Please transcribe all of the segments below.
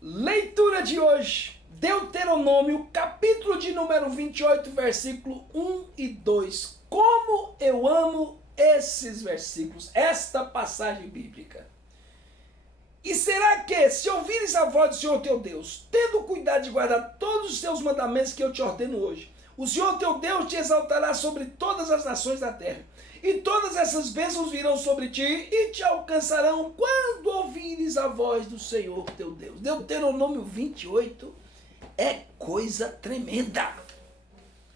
Leitura de hoje, Deuteronômio, capítulo de número 28, versículo 1 e 2. Como eu amo esses versículos, esta passagem bíblica. E será que, se ouvires a voz do Senhor teu Deus, tendo cuidado de guardar todos os teus mandamentos que eu te ordeno hoje, o Senhor teu Deus te exaltará sobre todas as nações da terra, e todas essas bênçãos virão sobre ti e te alcançarão quando ouvires a voz do Senhor teu Deus. Deuteronômio 28 é coisa tremenda.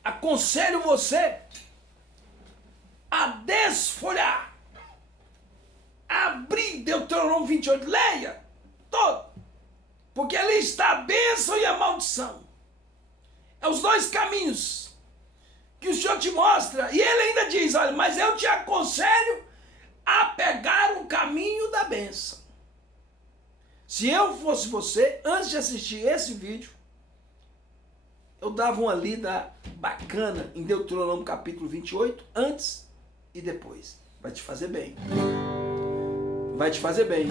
Aconselho você a desfolhar, abrir Deuteronômio 28, leia todo, porque ali está a bênção e a maldição. É os dois caminhos que o Senhor te mostra, e ele ainda diz, olha, mas eu te aconselho a pegar o caminho da bênção. Se eu fosse você, antes de assistir esse vídeo, eu dava uma lida bacana em Deuteronômio capítulo 28, antes e depois. Vai te fazer bem. Vai te fazer bem.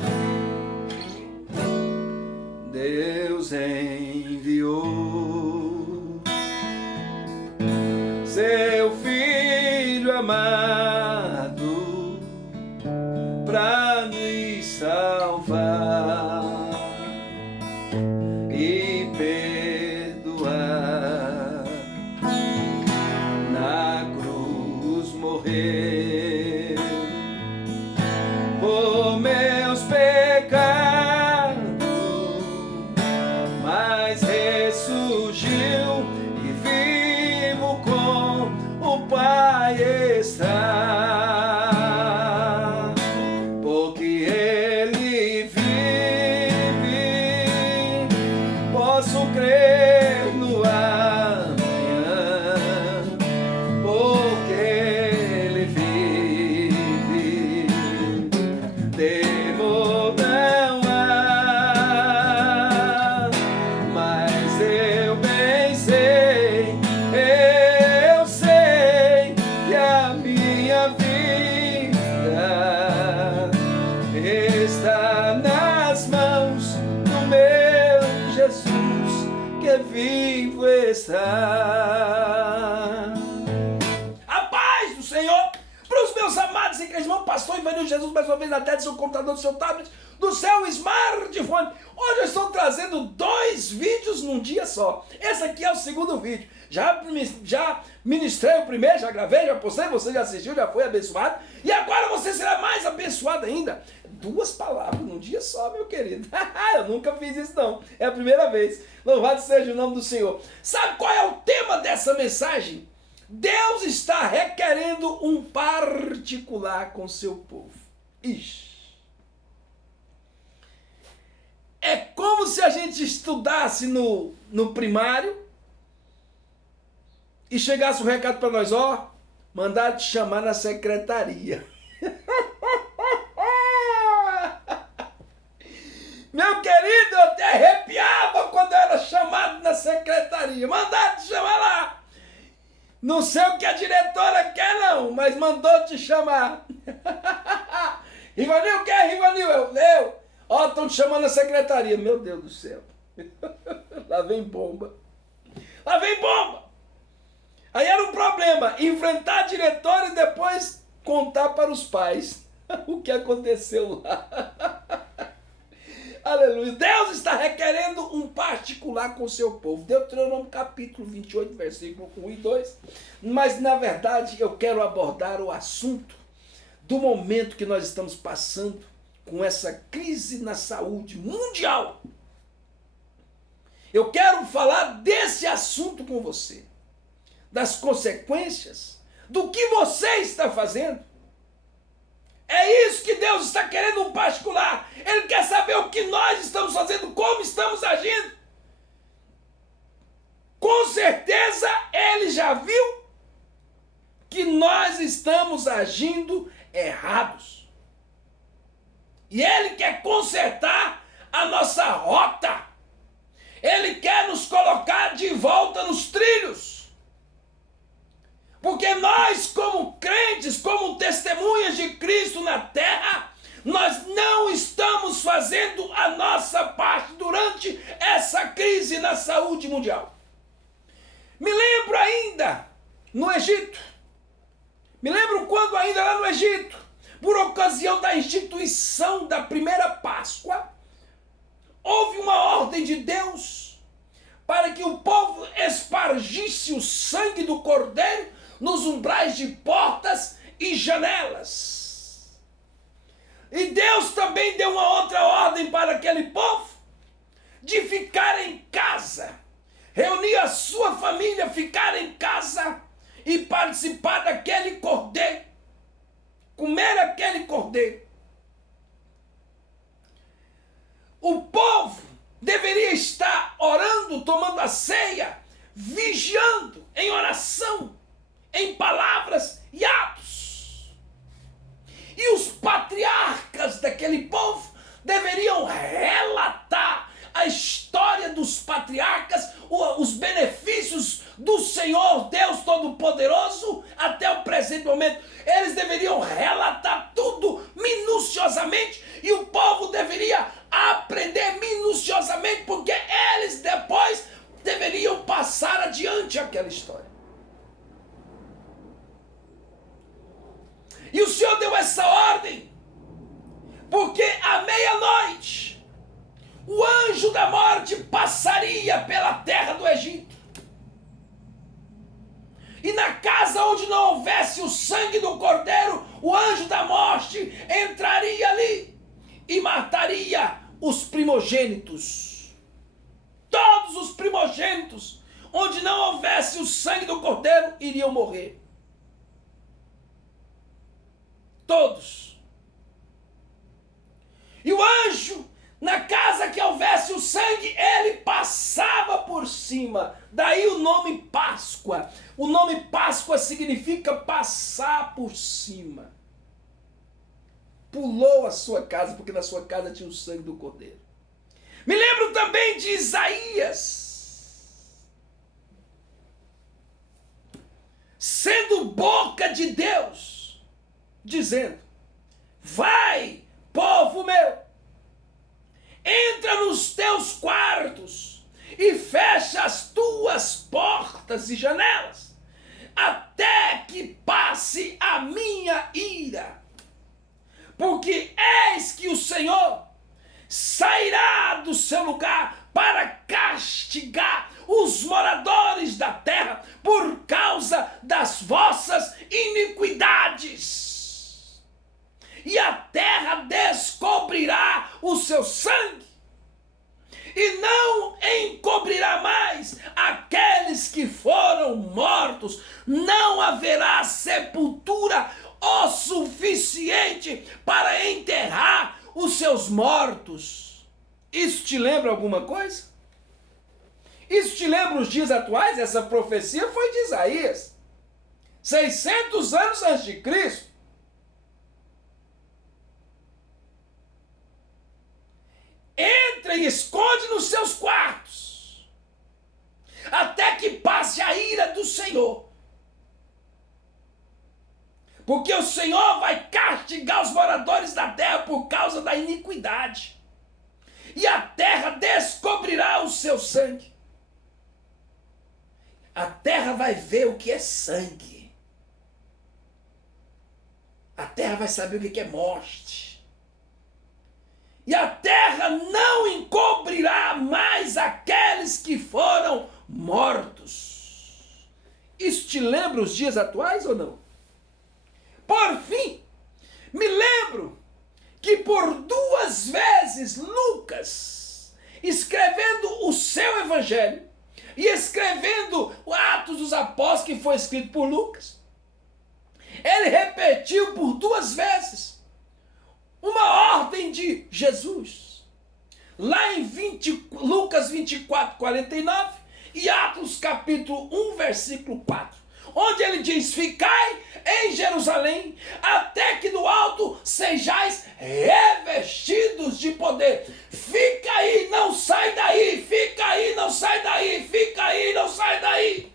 Deus enviou seu Filho amado para nos salvar e perdoar, na cruz morrer por meus pecados, mas ressurgiu e vivo com o Pai está, porque Ele vive, posso crer no amanhã, porque Ele vive, temor não há, mas eu bem sei, eu sei que a minha vida está nas mãos do meu Jesus, que vivo está. A paz do Senhor para os meus amados em Cristo, irmão pastor Ivanildo Jesus, mais uma vez na terra do seu computador, do seu tablet, do seu smartphone. Hoje eu estou trazendo 2 vídeos num dia só. Esse aqui é o segundo vídeo. Já ministrei o primeiro, já gravei, já postei, você já assistiu, já foi abençoado. E agora você será mais abençoado ainda. 2 palavras num dia só, meu querido. Eu nunca fiz isso não. É a primeira vez. Louvado seja o nome do Senhor. Sabe qual é o tema dessa mensagem? Deus está requerendo um particular com seu povo. Ixi. É como se a gente estudasse no primário e chegasse o recado para nós, ó, mandar te chamar na secretaria. Meu querido, eu até arrepiava quando eu era chamado na secretaria. Mandar te chamar lá. Não sei o que a diretora quer não, mas mandou te chamar. Rivanil, quer Rivanil? Eu. Ó, estão te chamando na secretaria. Meu Deus do céu. Lá vem bomba. Lá vem bomba. Aí era um problema, enfrentar a diretora e depois contar para os pais o que aconteceu lá. Aleluia. Deus está requerendo um particular com o seu povo. Deuteronômio capítulo 28, versículo 1 e 2. Mas, na verdade, eu quero abordar o assunto do momento que nós estamos passando com essa crise na saúde mundial. Eu quero falar desse assunto com você, das consequências, do que você está fazendo. É isso que Deus está querendo um particular. Ele quer saber o que nós estamos fazendo, como estamos agindo. Com certeza ele já viu que nós estamos agindo errados. E ele quer consertar a nossa rota. Ele quer nos colocar de volta nos trilhos. Porque nós, como crentes, como testemunhas de Cristo na terra, nós não estamos fazendo a nossa parte durante da saúde mundial. Me lembro ainda no Egito. Me lembro quando ainda lá no Egito, por ocasião da instituição da primeira Páscoa, houve uma ordem de Deus para que o povo espargisse o sangue do cordeiro nos umbrais de portas e janelas. E Deus também deu uma outra ordem para aquele povo de ficar em casa, reunir a sua família, ficar em casa e participar daquele cordeiro, comer aquele cordeiro. O povo deveria estar orando, tomando a ceia, vigiando em oração, em palavras e atos. E os patriarcas daquele povo deveriam relatar a história dos patriarcas, os benefícios do Senhor Deus Todo-Poderoso até o presente momento. Eles deveriam relatar tudo minuciosamente e o povo deveria aprender minuciosamente, porque eles depois deveriam passar adiante aquela história. E o Senhor deu essa ordem porque à meia-noite o anjo da morte passaria pela terra do Egito. E na casa onde não houvesse o sangue do cordeiro, o anjo da morte entraria ali e mataria os primogênitos. Todos os primogênitos, onde não houvesse o sangue do cordeiro, iriam morrer. Todos. E o anjo, na casa que houvesse o sangue, ele passava por cima. Daí o nome Páscoa. O nome Páscoa significa passar por cima. Pulou a sua casa, porque na sua casa tinha o sangue do cordeiro. Me lembro também de Isaías, sendo boca de Deus, dizendo: vai, povo meu, entra nos teus quartos e fecha as tuas portas e janelas, até que passe a minha ira. Porque eis que o Senhor sairá do seu lugar para castigar os moradores da terra por causa das vossas iniquidades. E a terra descobrirá o seu sangue, e não encobrirá mais aqueles que foram mortos. Não haverá sepultura o suficiente para enterrar os seus mortos. Isso te lembra alguma coisa? Isso te lembra os dias atuais? Essa profecia foi de Isaías, 600 anos antes de Cristo. Entra e esconde nos seus quartos, até que passe a ira do Senhor. Porque o Senhor vai castigar os moradores da terra por causa da iniquidade. E a terra descobrirá o seu sangue. A terra vai ver o que é sangue. A terra vai saber o que é morte. E a terra não encobrirá mais aqueles que foram mortos. Isso te lembra os dias atuais ou não? Por fim, me lembro que por 2 vezes Lucas, escrevendo o seu evangelho e escrevendo o Atos dos Apóstolos, que foi escrito por Lucas, ele repetiu por 2 vezes uma ordem de Jesus. Lá em Lucas 24, 49 e Atos capítulo 1, versículo 4. Onde ele diz: ficai em Jerusalém, até que do alto sejais revestidos de poder. Fica aí, não sai daí, fica aí, não sai daí, fica aí, não sai daí.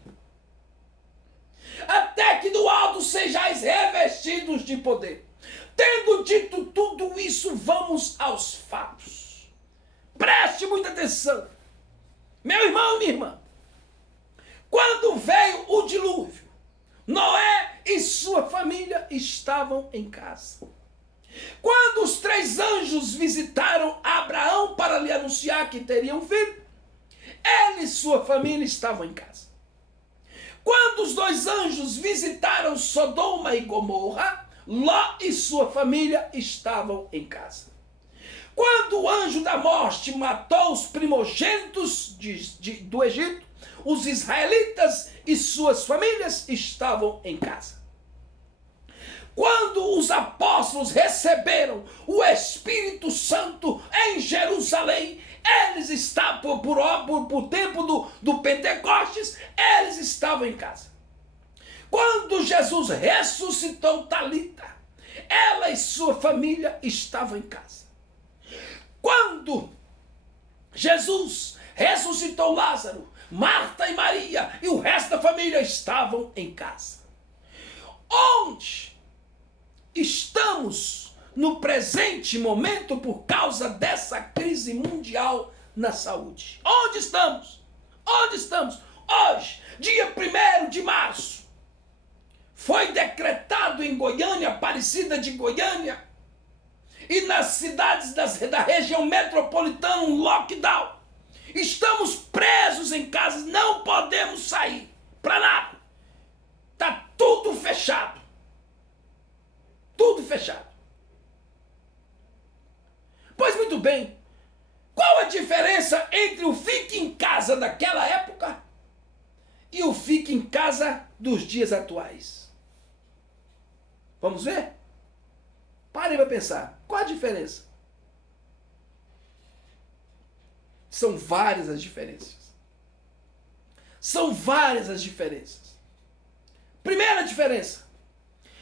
Até que do alto sejais revestidos de poder. Tendo dito tudo isso, vamos aos fatos. Preste muita atenção. Meu irmão, minha irmã, quando veio o dilúvio, Noé e sua família estavam em casa. Quando os 3 anjos visitaram Abraão para lhe anunciar que teria um filho, ele e sua família estavam em casa. Quando os 2 anjos visitaram Sodoma e Gomorra, Ló e sua família estavam em casa. Quando o anjo da morte matou os primogênitos do Egito, os israelitas e suas famílias estavam em casa. Quando os apóstolos receberam o Espírito Santo em Jerusalém, eles estavam, por tempo do Pentecostes, eles estavam em casa. Quando Jesus ressuscitou Talita, ela e sua família estavam em casa. Quando Jesus ressuscitou Lázaro, Marta e Maria e o resto da família estavam em casa. Onde estamos no presente momento por causa dessa crise mundial na saúde? Onde estamos? Onde estamos? Hoje, dia 1º de março, foi decretado em Goiânia, Aparecida de Goiânia, e nas cidades da região metropolitana um lockdown. Estamos presos em casa, não podemos sair para nada. Está tudo fechado. Tudo fechado. Pois muito bem, qual a diferença entre o fique em casa daquela época e o fique em casa dos dias atuais? Vamos ver? Pare para pensar. Qual a diferença? São várias as diferenças. São várias as diferenças. Primeira diferença.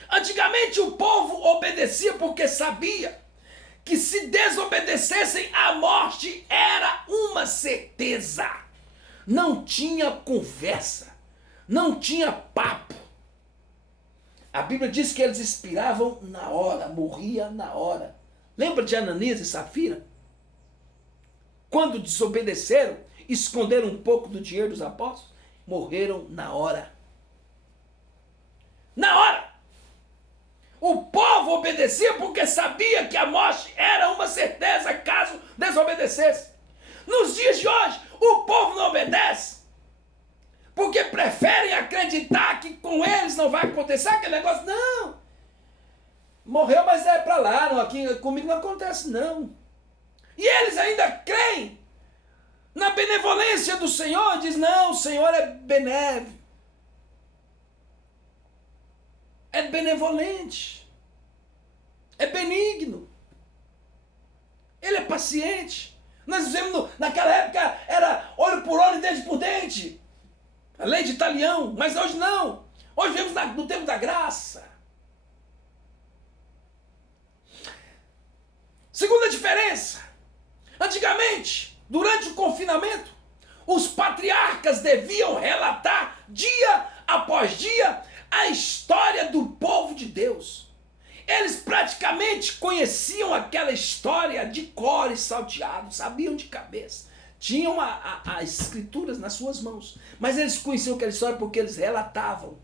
Antigamente o povo obedecia porque sabia que se desobedecessem a morte era uma certeza. Não tinha conversa. Não tinha papo. A Bíblia diz que eles expiravam na hora, morria na hora. Lembra de Ananias e Safira? Quando desobedeceram, esconderam um pouco do dinheiro dos apóstolos, morreram na hora. Na hora! O povo obedecia porque sabia que a morte era uma certeza caso desobedecesse. Nos dias de hoje, o povo não obedece porque preferem acreditar que com eles não vai acontecer aquele negócio. Não! Morreu, mas é para lá, não, aqui comigo não acontece, não. E eles ainda creem na benevolência do Senhor, diz, não, o Senhor é benévolo. É benevolente. É benigno. Ele é paciente. Nós vivemos, naquela época, era olho por olho e dente por dente. A lei de Italião, mas hoje não. Hoje vivemos no tempo da graça. Segunda diferença. Antigamente, durante o confinamento, os patriarcas deviam relatar dia após dia a história do povo de Deus. Eles praticamente conheciam aquela história de cor e salteado, sabiam de cabeça. Tinham as escrituras nas suas mãos, mas eles conheciam aquela história porque eles relatavam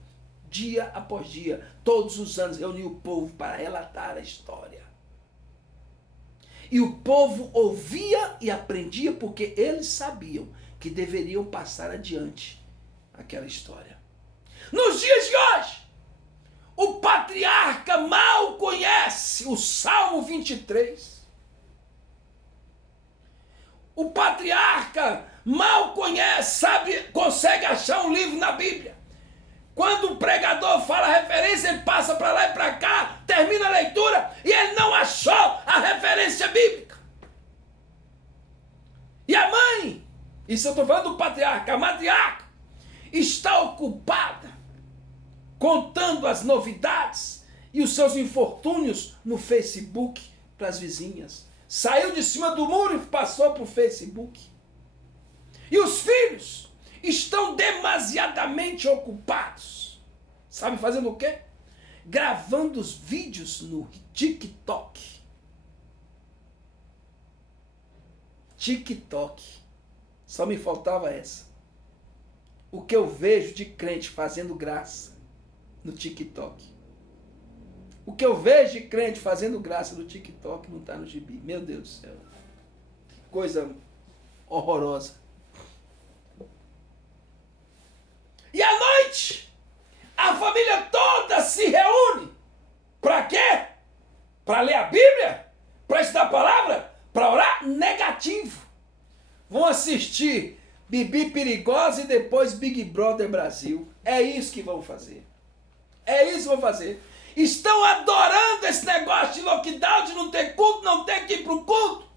dia após dia. Todos os anos reuniam o povo para relatar a história. E o povo ouvia e aprendia porque eles sabiam que deveriam passar adiante aquela história. Nos dias de hoje, o patriarca mal conhece o Salmo 23. O patriarca mal conhece, sabe, consegue achar um livro na Bíblia. Quando o pregador fala a referência, ele passa para lá e para cá, termina a leitura e ele não achou a referência bíblica. E a mãe, isso eu estou falando do patriarca, a matriarca, está ocupada contando as novidades e os seus infortúnios no Facebook para as vizinhas. Saiu de cima do muro e passou para o Facebook. E os filhos estão demasiadamente ocupados. Sabe fazendo o quê? Gravando os vídeos no TikTok. TikTok. Só me faltava essa. O que eu vejo de crente fazendo graça no TikTok. O que eu vejo de crente fazendo graça no TikTok não está no gibi. Meu Deus do céu. Que coisa horrorosa. E à noite, a família toda se reúne. Para quê? Para ler a Bíblia? Para estudar a palavra? Para orar? Negativo. Vão assistir Bibi Perigosa e depois Big Brother Brasil. É isso que vão fazer. É isso que vão fazer. Estão adorando esse negócio de lockdown, de não ter culto, não ter que ir para o culto.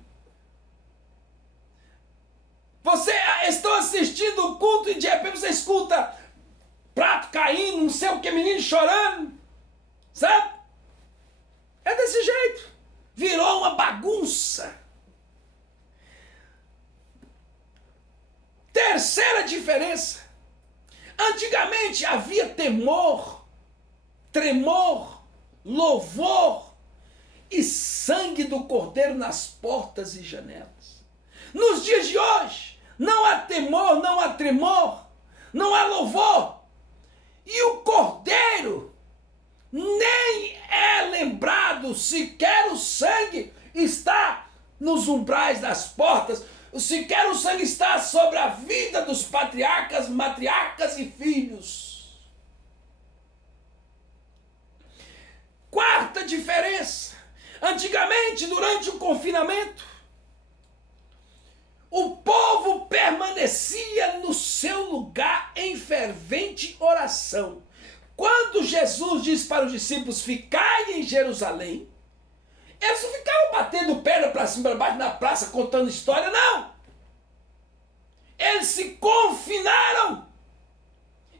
Você estão assistindo o culto e de repente você escuta prato caindo, não sei o que, menino chorando. Sabe? É desse jeito. Virou uma bagunça. Terceira diferença. Antigamente havia temor, tremor, louvor e sangue do Cordeiro nas portas e janelas. Nos dias de hoje, não há temor, não há tremor, não há louvor. E o Cordeiro nem é lembrado, sequer o sangue está nos umbrais das portas, sequer o sangue está sobre a vida dos patriarcas, matriarcas e filhos. Quarta diferença. Antigamente, durante o confinamento, o povo permanecia no seu lugar em fervente oração. Quando Jesus disse para os discípulos ficarem em Jerusalém, eles não ficavam batendo pedra para cima e para baixo na praça contando história, não. Eles se confinaram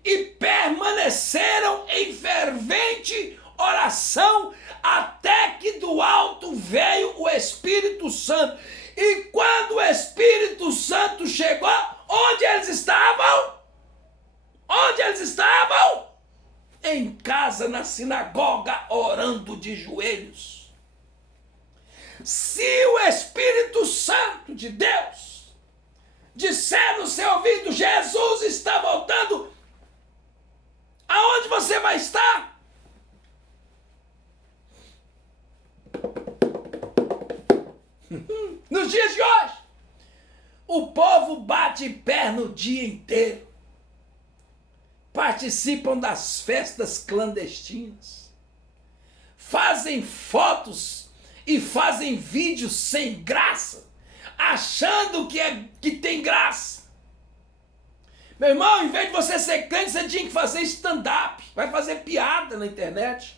e permaneceram em fervente oração até que do alto veio o Espírito Santo. E quando o Espírito Santo chegou, onde eles estavam? Onde eles estavam? Em casa, na sinagoga, orando de joelhos. Se o Espírito Santo de Deus disser no seu ouvido, Jesus está voltando, aonde você vai estar? Nos dias de hoje, o povo bate pé no dia inteiro. Participam das festas clandestinas. Fazem fotos e fazem vídeos sem graça, achando que tem graça. Meu irmão, em vez de você ser crente, você tinha que fazer stand-up. Vai fazer piada na internet.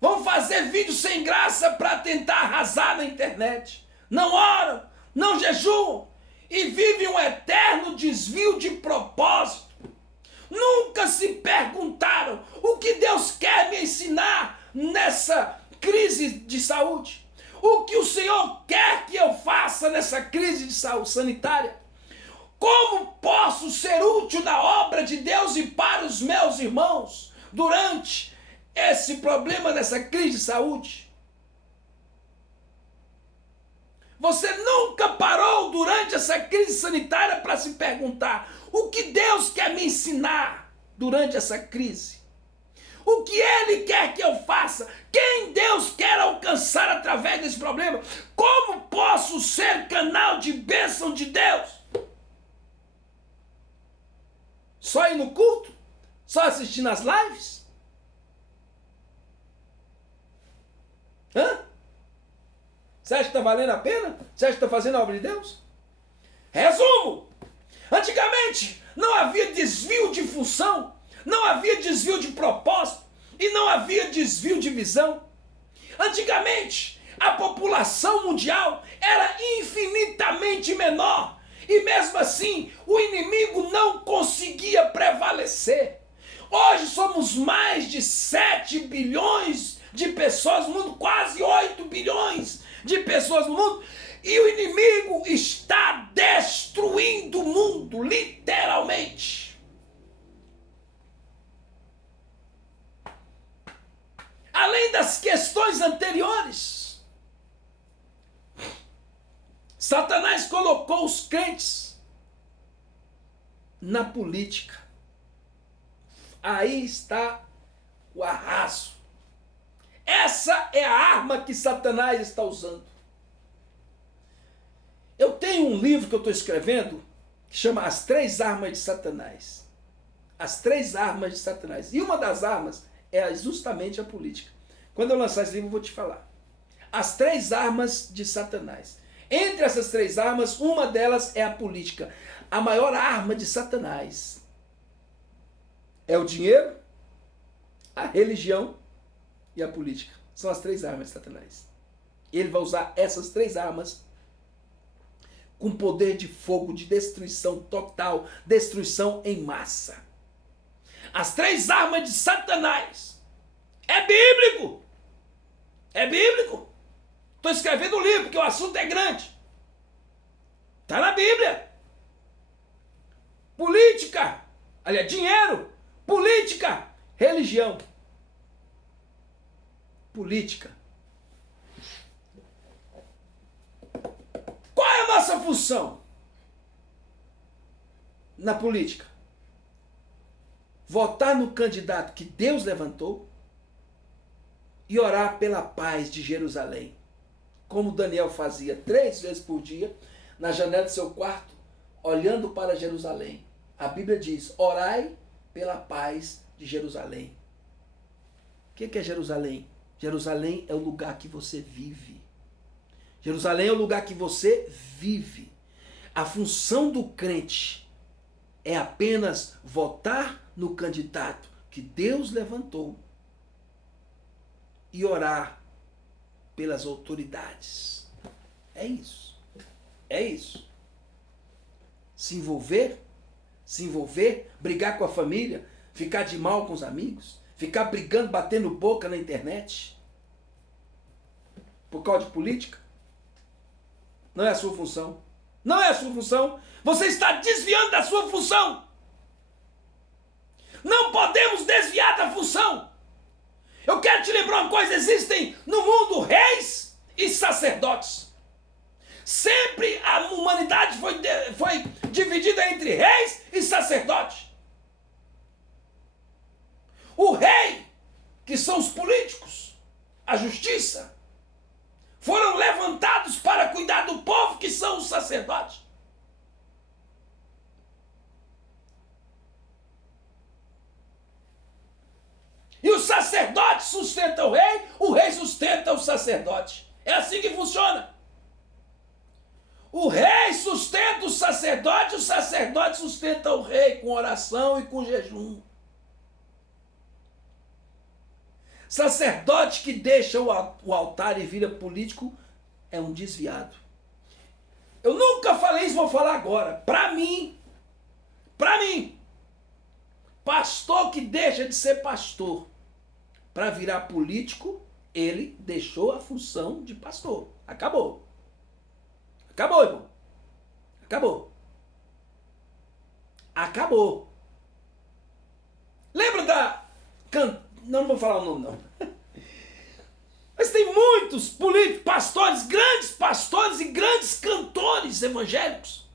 Vão fazer vídeo sem graça para tentar arrasar na internet. Não oram, não jejuam e vivem um eterno desvio de propósito. Nunca se perguntaram o que Deus quer me ensinar nessa crise de saúde. O que o Senhor quer que eu faça nessa crise de saúde sanitária. Como posso ser útil na obra de Deus e para os meus irmãos durante esse problema dessa crise de saúde? Você nunca parou durante essa crise sanitária para se perguntar o que Deus quer me ensinar durante essa crise? O que Ele quer que eu faça? Quem Deus quer alcançar através desse problema? Como posso ser canal de bênção de Deus? Só ir no culto? Só assistir nas lives? Hã? Você acha que está valendo a pena? Você acha que está fazendo a obra de Deus? Resumo! Antigamente não havia desvio de função, não havia desvio de propósito e não havia desvio de visão. Antigamente a população mundial era infinitamente menor e mesmo assim o inimigo não conseguia prevalecer. Hoje somos mais de 7 bilhões de pessoas no mundo, quase 8 bilhões de pessoas no mundo, e o inimigo está destruindo o mundo, literalmente. Além das questões anteriores, Satanás colocou os crentes na política. Aí está o arraso. Essa é a arma que Satanás está usando. Eu tenho um livro que eu estou escrevendo que chama As Três Armas de Satanás. As Três Armas de Satanás. E uma das armas é justamente a política. Quando eu lançar esse livro eu vou te falar. As Três Armas de Satanás. Entre essas três armas, uma delas é a política. A maior arma de Satanás é o dinheiro, a religião e a política. São as três armas de Satanás. Ele vai usar essas três armas com poder de fogo, de destruição total, destruição em massa. As três armas de Satanás. É bíblico. É bíblico. Estou escrevendo um livro, porque o assunto é grande. Está na Bíblia. Política. Aliás, dinheiro. Política. Religião. Política. Qual é a nossa função na política? Votar no candidato que Deus levantou e orar pela paz de Jerusalém. Como Daniel fazia 3 vezes por dia, na janela do seu quarto, olhando para Jerusalém. A Bíblia diz, orai pela paz de Jerusalém. O que é Jerusalém? Jerusalém é o lugar que você vive. Jerusalém é o lugar que você vive. A função do crente é apenas votar no candidato que Deus levantou e orar pelas autoridades. É isso. É isso. Se envolver, brigar com a família, ficar de mal com os amigos, ficar brigando, batendo boca na internet, por causa de política, não é a sua função. Não é a sua função. Você está desviando da sua função. Não podemos desviar da função. Eu quero te lembrar uma coisa, existem no mundo reis e sacerdotes. Sempre a humanidade foi dividida entre reis e sacerdotes. O rei, que são os políticos, a justiça, foram levantados para cuidar do povo, que são os sacerdotes. E o sacerdote sustenta o rei sustenta o sacerdote. É assim que funciona. O rei sustenta o sacerdote sustenta o rei com oração e com jejum. Sacerdote que deixa o altar e vira político é um desviado. Eu nunca falei isso, vou falar agora. Para mim, pastor que deixa de ser pastor para virar político, ele deixou a função de pastor. Acabou. Acabou, irmão. Acabou. Acabou. Lembra da... Não vou falar o nome, não. Mas tem muitos políticos, pastores e grandes cantores evangélicos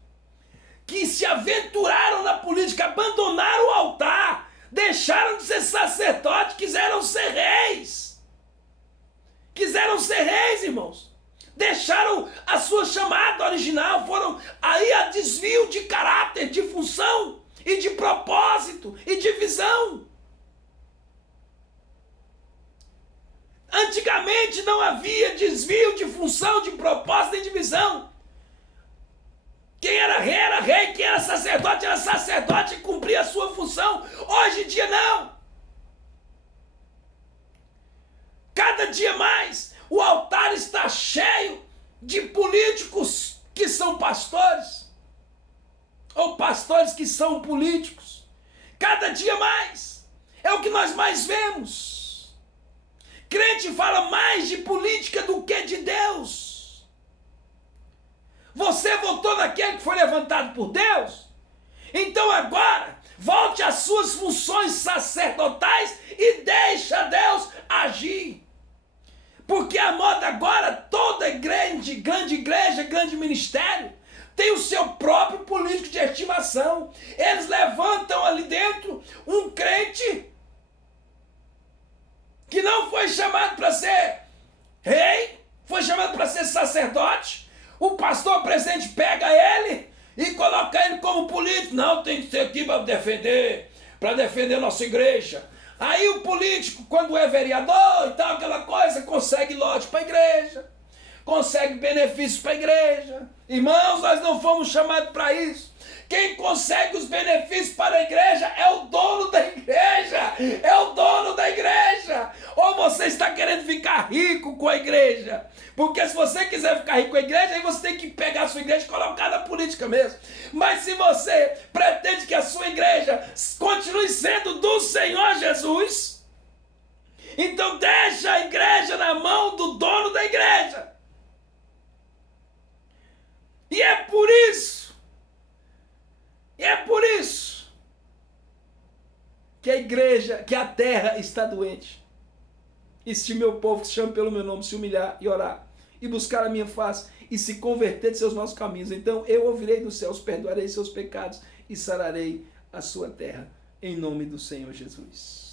que se aventuraram na política, abandonaram o altar, deixaram de ser sacerdote, quiseram ser reis. Quiseram ser reis, irmãos. Deixaram a sua chamada original, foram aí a desvio de caráter, de função e de propósito e de visão. Antigamente não havia desvio de função, de propósito e de visão. Quem era rei, quem era sacerdote e cumpria a sua função. Hoje em dia não. Cada dia mais o altar está cheio de políticos que são pastores, ou pastores que são políticos. Cada dia mais. É o que nós mais vemos. Crente fala mais de política do que de Deus. Você votou naquele que foi levantado por Deus? Então agora, volte às suas funções sacerdotais e deixa Deus agir. Porque a moda agora, toda grande igreja, grande ministério, tem o seu próprio político de estimação. Eles levantam ali dentro um crente que não foi chamado para ser rei, foi chamado para ser sacerdote. O pastor presente pega ele e coloca ele como político. Não, tem que ser aqui para defender a nossa igreja. Aí o político, quando é vereador e tal, aquela coisa, consegue lote para a igreja, consegue benefícios para a igreja. Irmãos, nós não fomos chamados para isso. Quem consegue os benefícios para a igreja é o dono da igreja. É o dono da igreja. Ou você está querendo ficar rico com a igreja? Porque se você quiser ficar rico com a igreja, aí você tem que pegar a sua igreja e colocar na política mesmo. Mas se você pretende que a sua igreja continue sendo do Senhor Jesus, então deixa a igreja na mão do dono da igreja. E é por isso que a igreja, que a terra está doente. E se meu povo que se chama pelo meu nome se humilhar e orar, e buscar a minha face, e se converter de seus maus caminhos, então eu ouvirei dos céus, perdoarei seus pecados, e sararei a sua terra, em nome do Senhor Jesus.